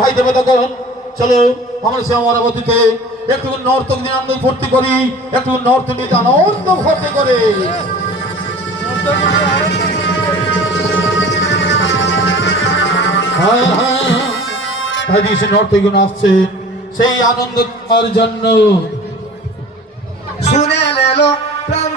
ভাই দেবতাগণ চলো আমরা সে অমরাবতীতে একটু নর্তক দিয়ে আনন্দ ফুর্তি করি, একটু নর্তক দিয়ে আনন্দ ফুর্তি করে। ভাই সে নর্তকগণ আসছে সেই আনন্দ করার জন্য। শুনে এলো প্রাণ